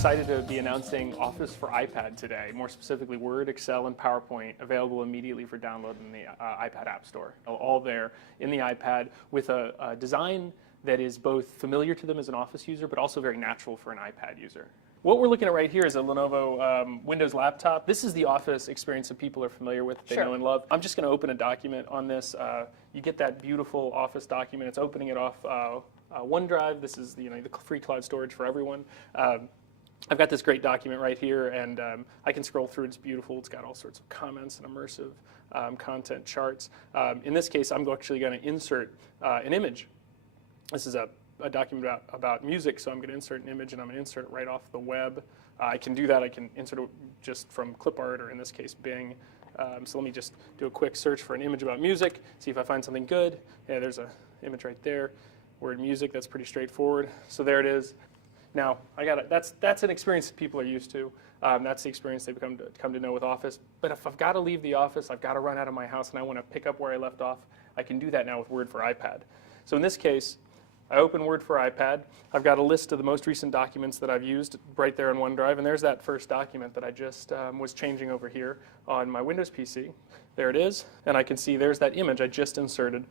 excited to be announcing Office for iPad today, more specifically Word, Excel, and PowerPoint, available immediately for download in the iPad App Store. All there in the iPad with a design that is both familiar to them as an Office user, but also very natural for an iPad user. What we're looking at right here is a Lenovo Windows laptop. This is the Office experience that people are familiar with, they know and love. I'm just going to open a document on this. You get that beautiful Office document. It's opening it off OneDrive. This is the free cloud storage for everyone. I've got this great document right here, and I can scroll through. It's beautiful. It's got all sorts of comments and immersive content charts. In this case, I'm actually going to insert an image. This is a document about music, so I'm going to insert an image, and I'm going to insert it right off the web. I can do that. I can insert it just from clipart, or in this case, Bing. So let me just do a quick search for an image about music, see if I find something good. Yeah, there's an image right there. Word music, that's pretty straightforward. So there it is. Now, that's an experience that people are used to. That's the experience they've come to know with Office. But if I've got to leave the office, I've got to run out of my house, and I want to pick up where I left off, I can do that now with Word for iPad. So in this case, I open Word for iPad. I've got a list of the most recent documents that I've used right there in OneDrive, and there's that first document that I just was changing over here on my Windows PC. There it is, and I can see there's that image I just inserted.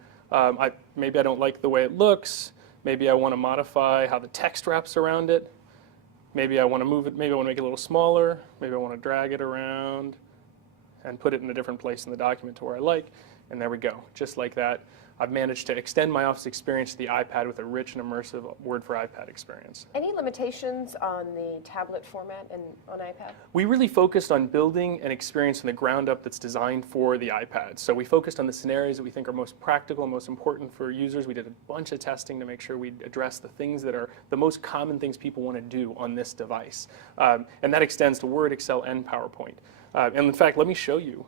Maybe I don't like the way it looks. Maybe I want to modify how the text wraps around it. Maybe I want to move it. Maybe I want to make it a little smaller. Maybe I want to drag it around and put it in a different place in the document to where I like. And there we go. Just like that, I've managed to extend my Office experience to the iPad with a rich and immersive Word for iPad experience. Any limitations on the tablet format on iPad? We really focused on building an experience from the ground up that's designed for the iPad. So we focused on the scenarios that we think are most practical and most important for users. We did a bunch of testing to make sure we address the things that are the most common things people want to do on this device. And that extends to Word, Excel, and PowerPoint. And in fact, let me show you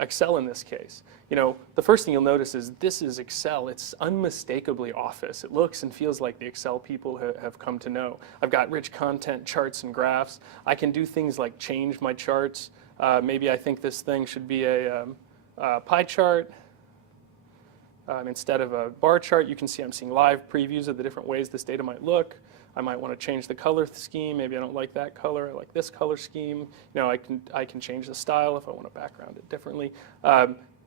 Excel in this case. The first thing you'll notice is this is Excel. It's unmistakably Office. It looks and feels like the Excel people have come to know. I've got rich content, charts, and graphs. I can do things like change my charts. Maybe I think this thing should be a pie chart instead of a bar chart. You can see I'm seeing live previews of the different ways this data might look. I might want to change the color scheme. Maybe I don't like that color. I like this color scheme. I can change the style if I want to background it differently.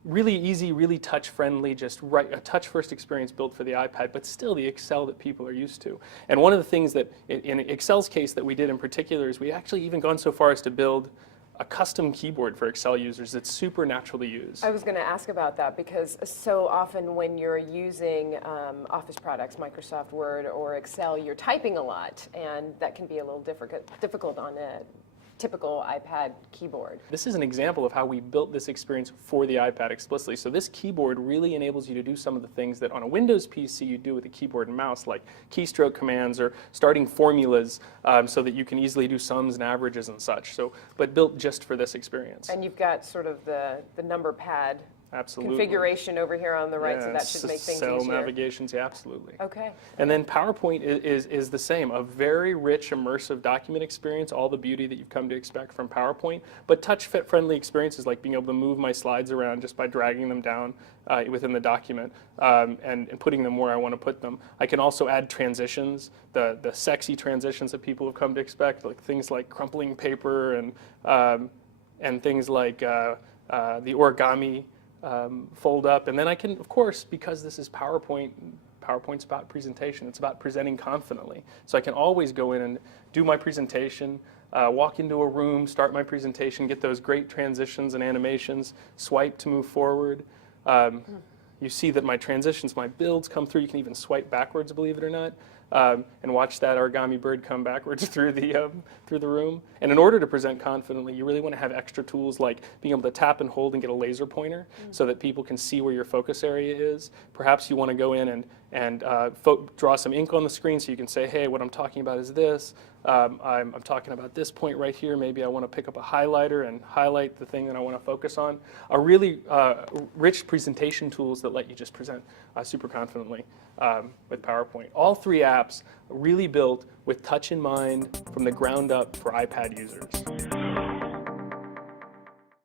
Really easy, really touch-friendly, just a touch-first experience built for the iPad, but still the Excel that people are used to. And one of the things that, in Excel's case, that we did in particular is we actually even gone so far as to build a custom keyboard for Excel users that's super natural to use. I was going to ask about that because so often when you're using Office products, Microsoft Word or Excel, you're typing a lot, and that can be a little difficult on a typical iPad keyboard. This is an example of how we built this experience for the iPad explicitly. So this keyboard really enables you to do some of the things that on a Windows PC you do with a keyboard and mouse, like keystroke commands or starting formulas so that you can easily do sums and averages and such. But built just for this experience. And you've got sort of the number pad absolutely. Configuration over here on the right, so that should make things easier. Cell navigations, yeah, absolutely. Okay. And then PowerPoint is the same, a very rich, immersive document experience, all the beauty that you've come to expect from PowerPoint, but touch-friendly experiences like being able to move my slides around just by dragging them down within the document and putting them where I want to put them. I can also add transitions, the sexy transitions that people have come to expect, like things like crumpling paper and things like the origami fold up, and then I can, of course, because this is PowerPoint's about presentation. It's about presenting confidently. So I can always go in and do my presentation, walk into a room, start my presentation, get those great transitions and animations, swipe to move forward. You see that my transitions, my builds come through. You can even swipe backwards, believe it or not, and watch that origami bird come backwards through the room. And in order to present confidently, you really want to have extra tools like being able to tap and hold and get a laser pointer so that people can see where your focus area is. Perhaps you want to go in and draw some ink on the screen so you can say, hey, what I'm talking about is this. I'm talking about this point right here. Maybe I want to pick up a highlighter and highlight the thing that I want to focus on. A really rich presentation tools that let you just present super confidently with PowerPoint. All three apps really built with touch in mind from the ground up for iPad users.